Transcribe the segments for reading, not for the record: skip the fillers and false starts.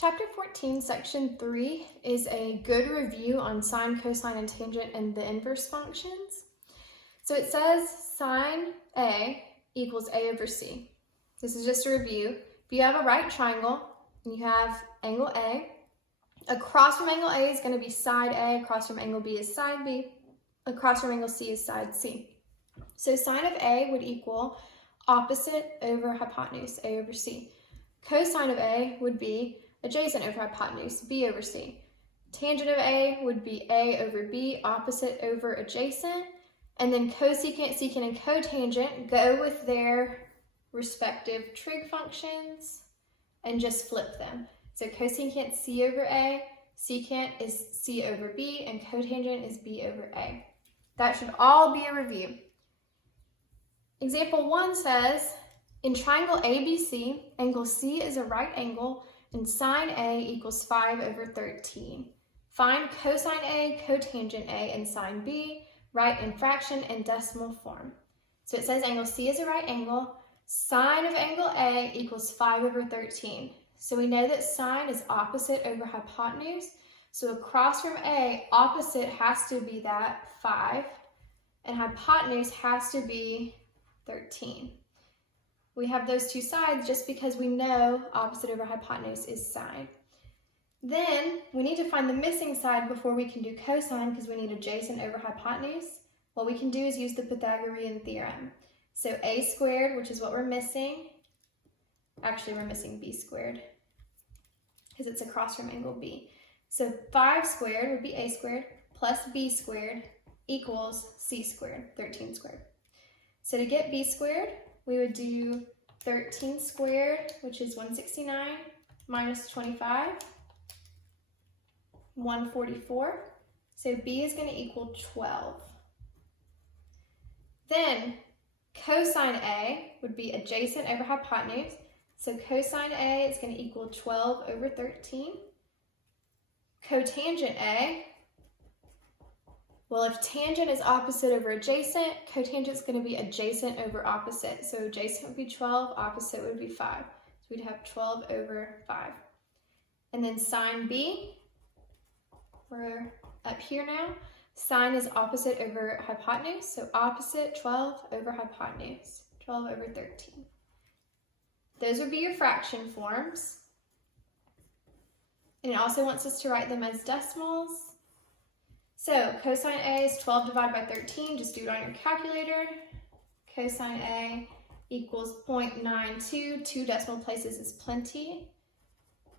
Chapter 14, Section 3 is a good review on sine, cosine, and tangent and the inverse functions. So it says sine A equals A over C. This is just a review. If you have a right triangle and you have angle A, across from angle A is going to be side A, across from angle B is side B, across from angle C is side C. So sine of A would equal opposite over hypotenuse, A over C. Cosine of A would be adjacent over hypotenuse, B over C. Tangent of A would be A over B, opposite over adjacent. And then cosecant, secant, and cotangent go with their respective trig functions and just flip them. So cosecant C over A, secant is C over B, and cotangent is B over A. That should all be a review. Example 1 says, in triangle ABC, angle C is a right angle and sine A equals 5 over 13. Find cosine A, cotangent A, and sine B. Write in fraction and decimal form. So it says angle C is a right angle. Sine of angle A equals 5 over 13. So we know that sine is opposite over hypotenuse. So across from A, opposite has to be that 5, and hypotenuse has to be 13. We have those two sides just because we know opposite over hypotenuse is sine. Then we need to find the missing side before we can do cosine because we need adjacent over hypotenuse. What we can do is use the Pythagorean theorem. So a squared, which is what we're missing, actually we're missing b squared because it's across from angle B. So 5 squared would be a squared plus b squared equals c squared, 13 squared. So to get b squared, we would do 13 squared, which is 169, minus 25, 144. So b is going to equal 12. Then cosine A would be adjacent over hypotenuse. So cosine A is going to equal 12 over 13. Cotangent A, well, if tangent is opposite over adjacent, cotangent is going to be adjacent over opposite. So adjacent would be 12, opposite would be 5. So we'd have 12 over 5. And then sine B, we're up here now. Sine is opposite over hypotenuse, so opposite 12 over hypotenuse, 12 over 13. Those would be your fraction forms. And it also wants us to write them as decimals. So cosine A is 12 divided by 13, just do it on your calculator. Cosine A equals 0.92, 2 decimal places is plenty.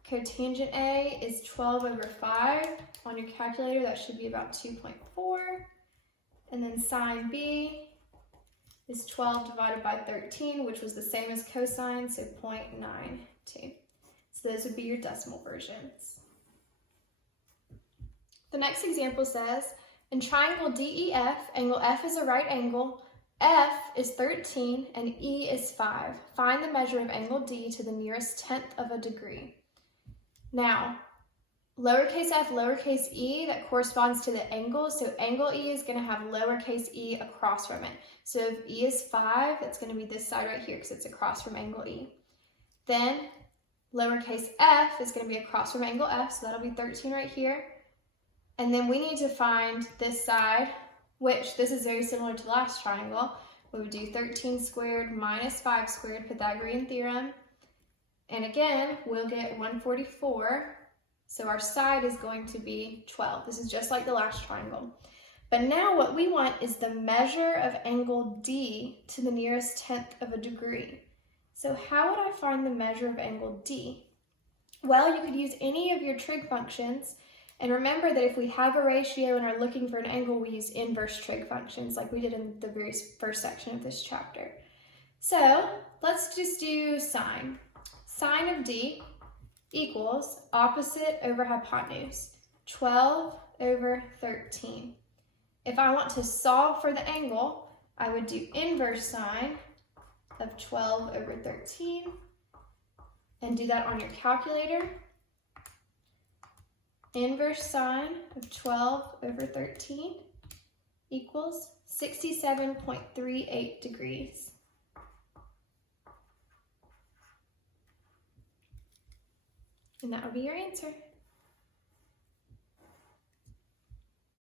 Cotangent A is 12 over 5. On your calculator, that should be about 2.4. And then sine B is 12 divided by 13, which was the same as cosine, so 0.92. So those would be your decimal versions. The next example says, in triangle DEF, angle F is a right angle, F is 13, and E is 5. Find the measure of angle D to the nearest tenth of a degree. Now, lowercase f, lowercase e, that corresponds to the angle. So angle E is going to have lowercase e across from it. So if E is 5, it's going to be this side right here because it's across from angle E. Then lowercase f is going to be across from angle F, so that'll be 13 right here. And then we need to find this side, which this is very similar to the last triangle. We would do 13 squared minus 5 squared, Pythagorean theorem. And again, we'll get 144. So our side is going to be 12. This is just like the last triangle. But now what we want is the measure of angle D to the nearest tenth of a degree. So how would I find the measure of angle D? Well, you could use any of your trig functions. And remember that if we have a ratio and are looking for an angle, we use inverse trig functions like we did in the very first section of this chapter. So let's just do sine. Sine of D equals opposite over hypotenuse, 12 over 13. If I want to solve for the angle, I would do inverse sine of 12 over 13 and do that on your calculator. Inverse sine of 12 over 13 equals 67.38 degrees. And that would be your answer.